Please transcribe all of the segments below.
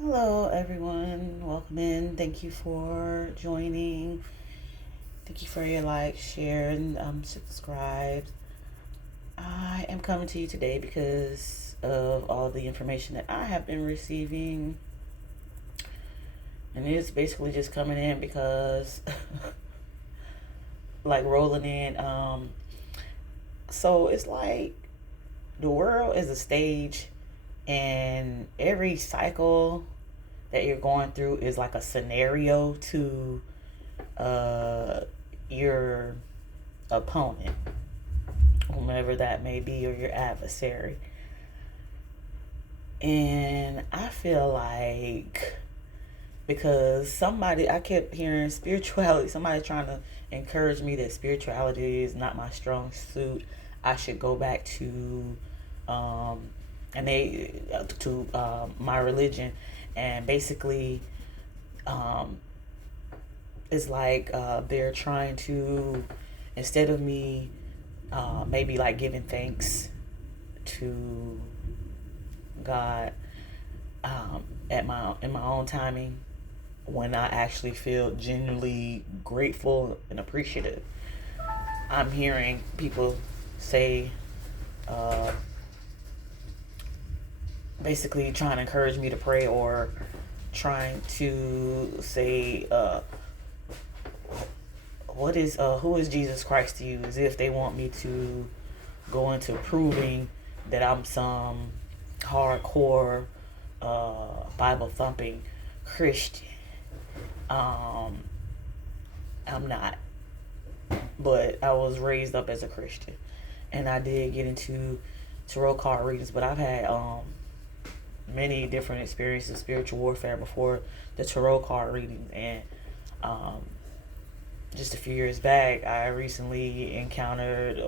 Hello, everyone. Welcome in. Thank you for joining. Thank you for your like, share, and subscribe. I am coming to you today because of all the information that I have been receiving, and it's basically just coming in because, like, rolling in. So it's like the world is a stage, and every cycle that you're going through is like a scenario to uh, your opponent, whomever that may be, or your adversary. And I feel like because I kept hearing spirituality, somebody trying to encourage me that spirituality is not my strong suit. I should go back to, um, my religion, and basically, um, it's like they're trying to, instead of me maybe like giving thanks to God at my in my own timing, when I actually feel genuinely grateful and appreciative. I'm hearing people say, uh, basically trying to encourage me to pray, or trying to say, what is who is Jesus Christ to you, as if they want me to go into proving that I'm some hardcore Bible thumping Christian. Um, I'm not, but I was raised up as a Christian, and I did get into tarot card readings. But I've had many different experiences of spiritual warfare before the tarot card readings, and um, just a few years back, I recently encountered,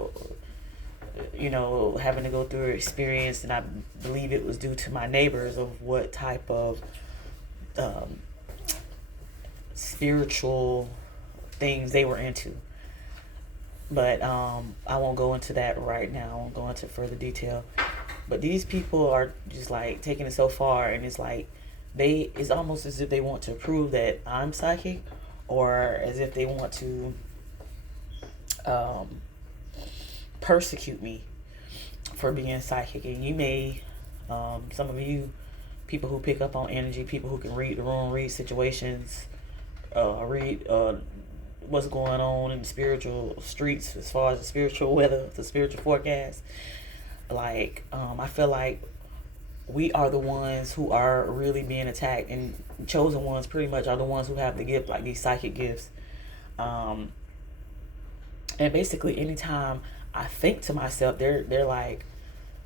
having to go through an experience, and I believe it was due to my neighbors of what type of um, spiritual things they were into. But I won't go into that right now. I won't go into further detail. But these people are just like taking it so far, and it's like it's almost as if they want to prove that I'm psychic, or as if they want to um, persecute me for being psychic. And you may, some of you people who pick up on energy, people who can read the room, read situations, read what's going on in the spiritual streets as far as the spiritual weather, the spiritual forecast. Like, I feel like we are the ones who are really being attacked, and chosen ones pretty much are the ones who have the gift, like these psychic gifts. Um, and basically, anytime I think to myself, they're like,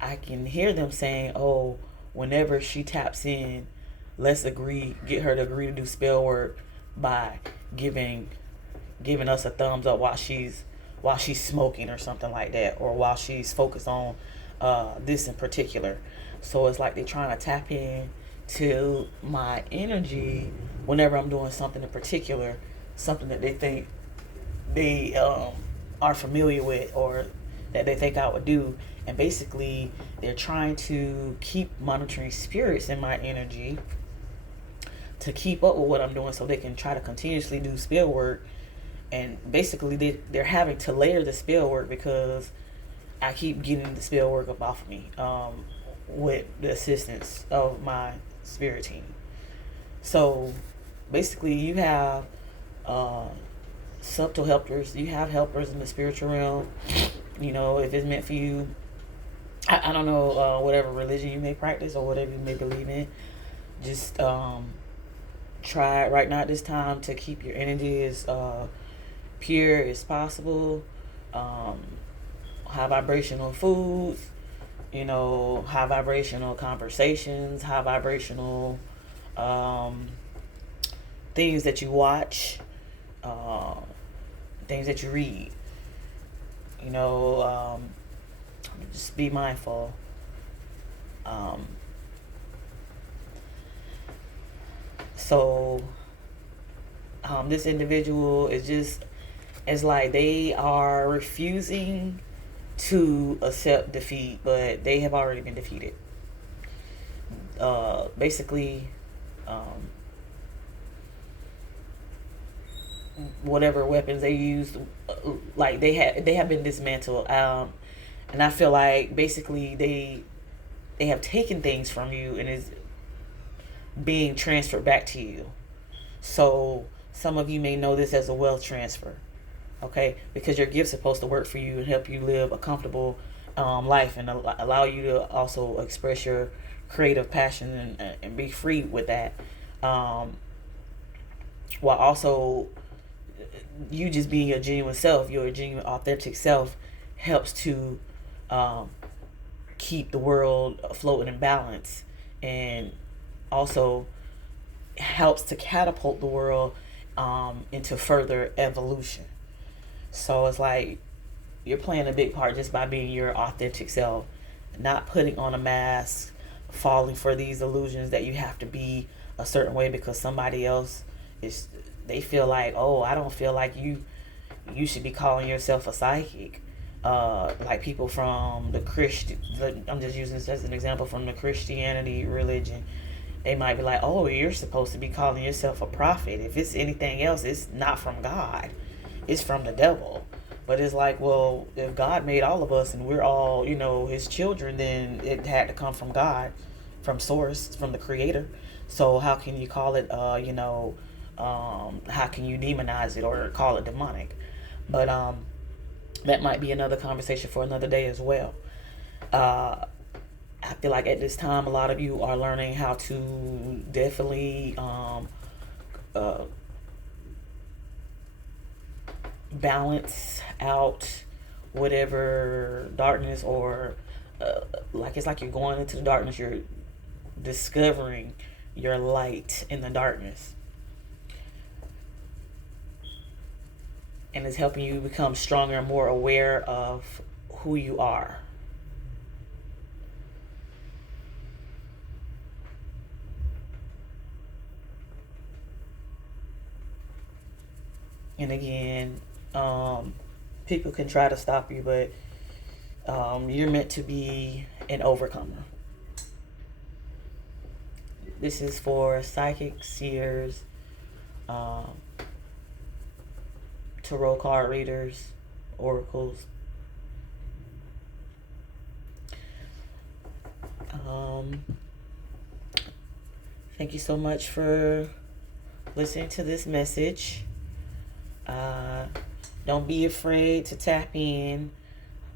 I can hear them saying, "Oh, whenever she taps in, let's get her to agree to do spell work by giving giving us a thumbs up while she's smoking or something like that, or while she's focused on this in particular." So it's like they're trying to tap in to my energy whenever I'm doing something in particular, something that they think they are familiar with, or that they think I would do. And basically, they're trying to keep monitoring spirits in my energy to keep up with what I'm doing, so they can try to continuously do spell work. And basically, they're having to layer the spell work because I keep getting the spell work up off of me, with the assistance of my spirit team. So basically, you have uh, subtle helpers. You have helpers in the spiritual realm. If it's meant for you, I don't know, whatever religion you may practice or whatever you may believe in. Just try right now at this time to keep your energy as pure as possible. Um, High vibrational foods, high vibrational conversations, high vibrational um, things that you watch, uh, things that you read. You know, um, just be mindful. Um, so this individual is just, it's like they are refusing to accept defeat, but they have already been defeated. Basically, um, whatever weapons they used, like they have been dismantled. And I feel like basically they have taken things from you and is being transferred back to you. So some of you may know this as a wealth transfer, okay? Because your gift's supposed to work for you and help you live a comfortable life and allow you to also express your creative passion and be free with that. Um, while also you just being your genuine self, your genuine authentic self helps to um, keep the world afloat and in balance, and also helps to catapult the world into further evolution. So it's like you're playing a big part just by being your authentic self, not putting on a mask, falling for these illusions that you have to be a certain way because somebody else is. They feel like, oh, I don't feel like you should be calling yourself a psychic. Like people from I'm just using this as an example, from the Christianity religion. They might be like, oh, you're supposed to be calling yourself a prophet. If it's anything else, it's not from God. It's from the devil. But it's like, well, if God made all of us and we're all, his children, then it had to come from God, from source, from the creator. So how can you call it, how can you demonize it or call it demonic? But that might be another conversation for another day as well. I feel like at this time, a lot of you are learning how to definitely uh, balance out whatever darkness or like it's like you're going into the darkness, you're discovering your light in the darkness, and it's helping you become stronger and more aware of who you are. And again, people can try to stop you, but you're meant to be an overcomer. This is for psychics, seers, um, tarot card readers, oracles. Um, Thank you so much for listening to this message. Uh, don't be afraid to tap in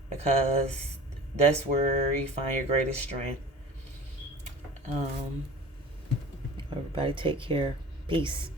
because that's where you find your greatest strength. Everybody take care. Peace.